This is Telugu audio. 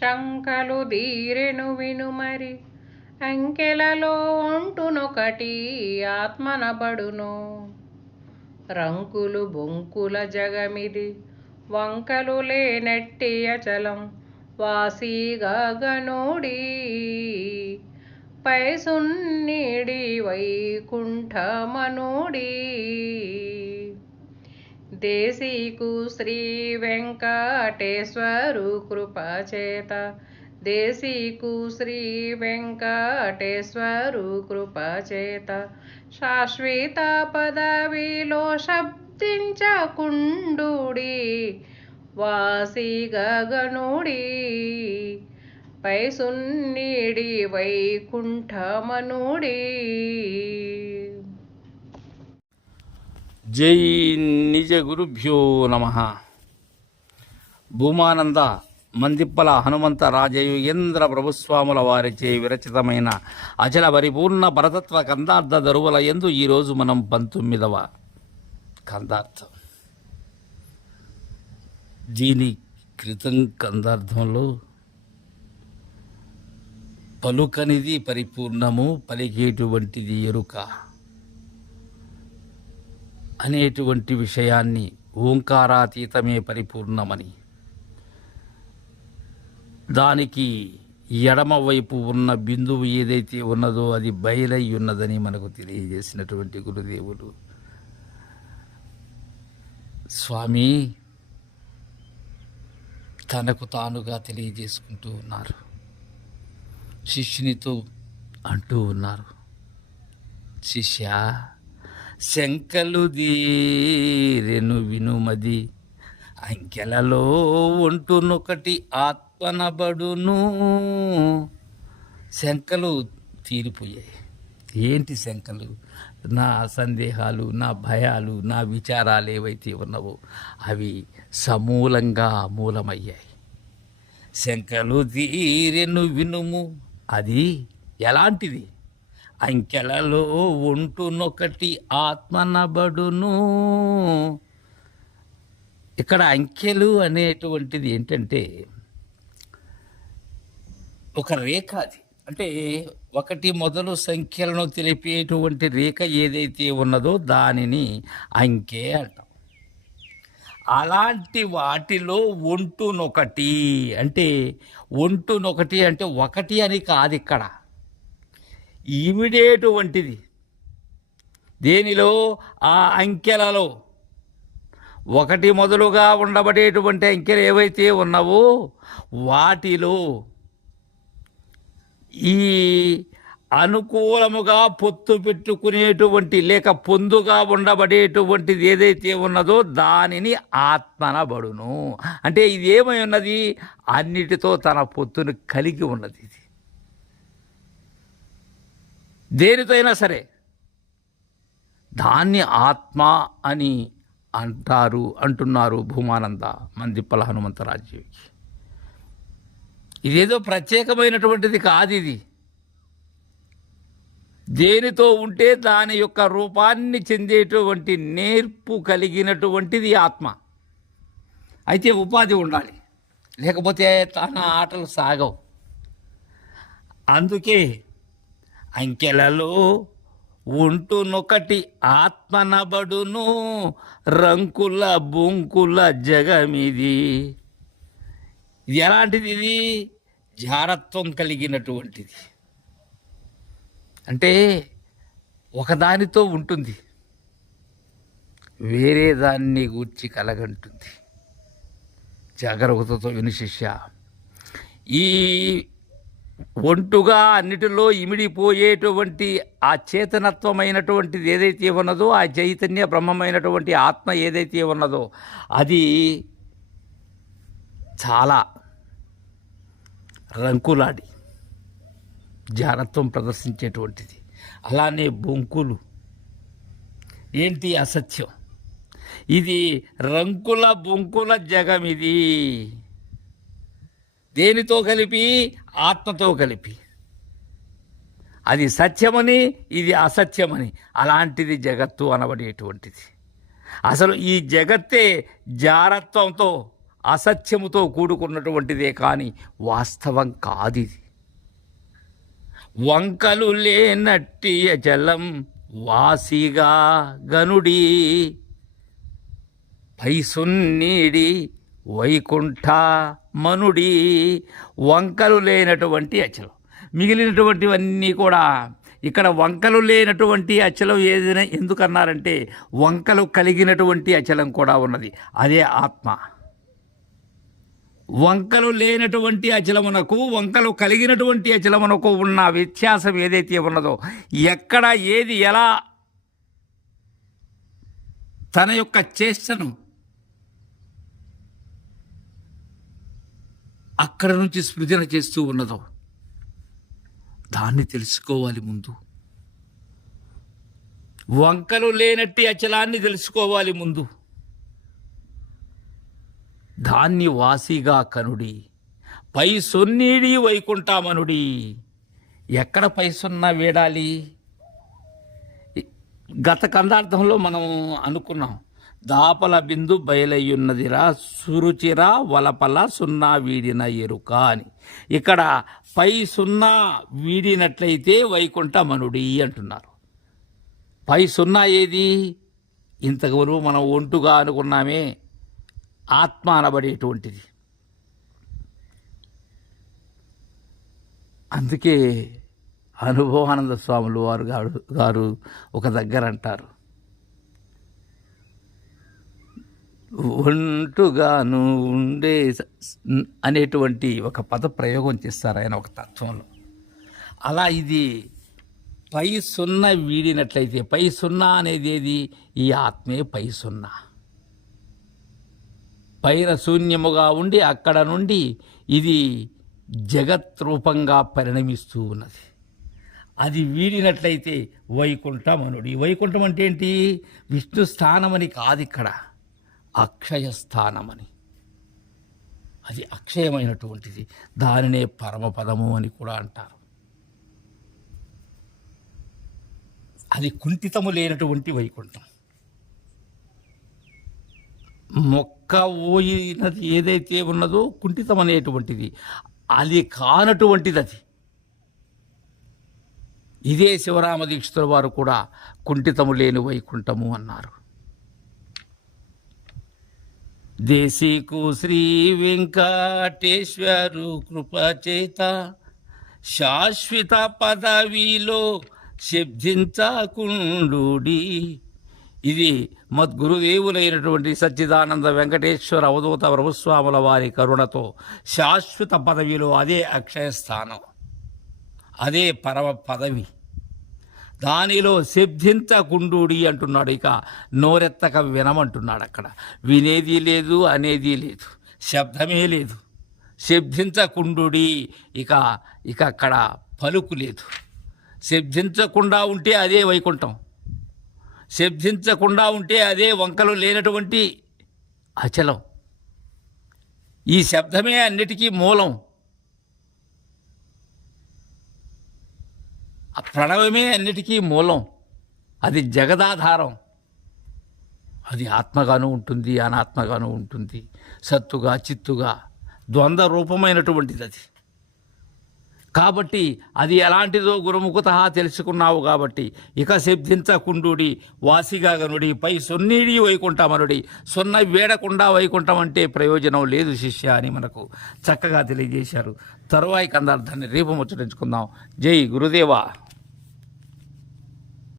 శంకలు దీరెను వినుమరి అంకెలలో ఒంటునొకటి ఆత్మనబడును. రంకులు బొంకుల జగమిది. వంకలు లేనట్టి అచలం వాసీగా గనుడి. పైసున్నీడి వైకుంఠమనుడీ. దేశీకు శ్రీ వెంకటేశ్వరు కృపచేత దేశీకు శ్రీ వెంకటేశ్వరు కృపచేత శాశ్వత పదవిలో శబ్దించకుండుడి వాసి గగనుడి పైసున్నీడి వైకుంఠమనుడి. జై నిజ గురుభ్యో నమ. భూమానంద మందిప్పల హనుమంత రాజయుగేంద్ర ప్రభుస్వాముల వారిచే విరచితమైన అచల పరిపూర్ణ పరతత్వ కందార్థ దరువుల ఎందు ఈరోజు మనం పంతొమ్మిదవ కందార్థం. దీని క్రితం కందార్థంలో పలుకనిది పరిపూర్ణము పలికేటువంటిది ఎరుక. అనేటువంటి విషయాన్ని ఓంకారాతీతమే పరిపూర్ణమని. దానికి ఎడమవైపు ఉన్న బిందువు ఏదైతే ఉన్నదో అది బయలై ఉన్నదని మనకు తెలియజేసినటువంటి గురుదేవులు. స్వామి తనకు తానుగా తెలియజేసుకుంటూ ఉన్నారు. శిష్యునితో అంటూ ఉన్నారు. శిష్య శంకలు దీరెను వినుమది. అంకెలలో ఒంటునొకటి ఆత్మనబడును. శంకలు తీరిపోయాయి. ఏంటి శంకలు? నా సందేహాలు నా భయాలు నా విచారాలు ఏవైతే ఉన్నావో అవి సమూలంగా మూలమయ్యాయి. శంకలు తీరెను వినుము. అది ఎలాంటిది? అంకెలలో ఒంటునొకటి ఆత్మనబడును. ఇక్కడ అంకెలు అనేటువంటిది ఏంటంటే ఒక రేఖ అది. అంటే ఒకటి మొదలు సంఖ్యలను తెలిపేటువంటి రేఖ ఏదైతే ఉన్నదో దానిని అంకె అంటాం. అలాంటి వాటిలో ఒంటునొకటి అంటే ఒంటునొకటి అంటే ఒకటి అని కాదు ఇక్కడ. ఈవిడేటువంటిది దేనిలో? ఆ అంకెలలో. ఒకటి మొదలుగా ఉండబడేటువంటి అంకెలు ఏవైతే ఉన్నావో వాటిలో ఈ అనుకూలముగా పొత్తు పెట్టుకునేటువంటి లేక పొందుగా ఉండబడేటువంటిది ఏదైతే ఉన్నదో దానిని ఆత్మనబడును అంటే ఇది ఏమై ఉన్నది? అన్నిటితో తన పొత్తును కలిగి ఉన్నది ఇది. దేనితో అయినా సరే. దాన్ని ఆత్మ అని అంటారు అంటున్నారు భూమానంద మందిప్పల హనుమంతరాజ్యకి ఇదేదో ప్రత్యేకమైనటువంటిది కాదు ఇది. దేనితో ఉంటే దాని యొక్క రూపాన్ని చెందేటువంటి నేర్పు కలిగినటువంటిది ఆత్మ. అయితే ఉపాధి ఉండాలి. లేకపోతే తన ఆటలు సాగవు. అందుకే అంకెలలో ఉంటునొకటి ఆత్మనబడును రంకుల బొంకుల జగమిది. ఇది ఎలాంటిది ఇది? జారత్వం కలిగినటువంటిది. అంటే ఒకదానితో ఉంటుంది. వేరే దాన్ని గూర్చి కలగంటుంది. జాగ్రత్తతో విను శిష్య. ఈ ఒంటుగా అన్నిటిలో ఇమిడిపోయేటువంటి ఆ చేతనత్వమైనటువంటిది ఏదైతే ఉన్నదో ఆ చైతన్య బ్రహ్మమైనటువంటి ఆత్మ ఏదైతే ఉన్నదో అది చాలా రంకులాడి జానత్వం ప్రదర్శించేటువంటిది. అలానే బొంకులు. ఏంటి అసత్యం? ఇది రంకుల బొంకుల జగం ఇది దేనితో కలిపి? ఆత్మతో కలిపి. అది సత్యమని ఇది అసత్యమని. అలాంటిది జగత్తు అనబడేటువంటిది. అసలు ఈ జగత్తే జారత్వంతో అసత్యముతో కూడుకున్నటువంటిదే కానీ వాస్తవం కాదిది. వంకలు లేనట్టి జలం వాసిగా గనుడి పైసున్నీడి వైకుంఠ మనుడి వంకలు లేనటువంటి అచలం. మిగిలినటువంటివన్నీ కూడా ఇక్కడ వంకలు లేనటువంటి అచలం ఏదైనా ఎందుకన్నారంటే వంకలు కలిగినటువంటి అచలం కూడా ఉన్నది. అదే ఆత్మ. వంకలు లేనటువంటి అచలమునకు వంకలు కలిగినటువంటి అచలమునకు ఉన్న వ్యత్యాసం ఏదైతే ఉన్నదో ఎక్కడ ఏది ఎలా తన యొక్క చేష్టను అక్కడ నుంచి స్మృతిన చేస్తూ ఉన్నదో దాన్ని తెలుసుకోవాలి ముందు. వంకలు లేనట్టి అచలాన్ని తెలుసుకోవాలి ముందు. దాన్ని వాసిగా కనుడి పై సొన్నీడి వైకుంఠామనుడి. ఎక్కడ పై సున్నా వేడాలి? గత కందార్థంలో మనం అనుకున్నాం. దాపల బిందు బయలయ్యున్నదిరా సురుచిరా వలపల సున్నా వీడిన ఎరుక అని. ఇక్కడ పై సున్నా వీడినట్లయితే వైకుంఠమనుడి అంటున్నారు. పై సున్నా ఏది? ఇంతకు మనం ఒంటుగా అనుకున్నామే ఆత్మ అనబడేటువంటిది అందుకే అనుభవానంద స్వాములు వారు గారు గారు ఒక దగ్గర అంటారు ఒంటుగాను ఉండే అనేటువంటి ఒక పద ప్రయోగం చేస్తారు ఆయన ఒక తత్వంలో. అలా ఇది పై సున్నా వీడినట్లయితే పై సున్నా అనేది ఏది? ఈ ఆత్మే పై సున్నా. పైన శూన్యముగా ఉండి అక్కడ నుండి ఇది జగత్ రూపంగా పరిణమిస్తూ ఉన్నది. అది వీడినట్లయితే వైకుంఠమనుడి. వైకుంఠం అంటే ఏంటి? విష్ణు స్థానమని కాదు ఇక్కడ. అక్షయ స్థానమని అది అక్షయమైనటువంటిది. దానినే పరమపదము అని కూడా అంటారు. అది కుంఠితము లేనటువంటి వైకుంఠం. మొక్క ఓయినది ఏదైతే ఉన్నదో కుంఠితం అనేటువంటిది. అది కానటువంటిది అది. ఇదే శివరామ దీక్షితుల వారు కూడా కుంఠితము లేని వైకుంఠము అన్నారు. దేశీకు శ్రీ వెంకటేశ్వరు కృపచేత శాశ్వత పదవిలో శబ్దించకుండుడి ఇది మద్గురుదేవులైనటువంటి సచ్చిదానంద వెంకటేశ్వర అవధూత ప్రభుస్వాముల వారి కరుణతో శాశ్వత పదవిలో అదే అక్షయ స్థానం అదే పరమ పదవి. దానిలో శబ్దించకుండుడి అంటున్నాడు ఇక. నోరెత్తక వినమంటున్నాడు అక్కడ. వినేది లేదు అనేది లేదు. శబ్దమే లేదు. శబ్దించకుండుడి ఇక ఇక అక్కడ పలుకు లేదు. శబ్దించకుండా ఉంటే అదే వైకుంఠం. శబ్దించకుండా ఉంటే అదే వంకలు లేనటువంటి అచలం. ఈ శబ్దమే అన్నిటికీ మూలం. ఆ ప్రణవమే అన్నిటికీ మూలం. అది జగదాధారం. అది ఆత్మగాను ఉంటుంది అనాత్మగాను ఉంటుంది. సత్తుగా చిత్తుగా ద్వంద్వ రూపమైనటువంటిది అది. కాబట్టి అది ఎలాంటిదో గురుముఖత తెలుసుకున్నావు కాబట్టి ఇక శబ్దించకుండుడి వాసిగా గనుడి పై సొన్నీడి వైకుంఠమనుడి సున్న వేడకుండా వైకుంఠం అంటే ప్రయోజనం లేదు శిష్య అని మనకు చక్కగా తెలియజేశారు. తరువాయి కందార్థాన్ని రేపు ముచ్చటించుకుందాం. జై గురుదేవా.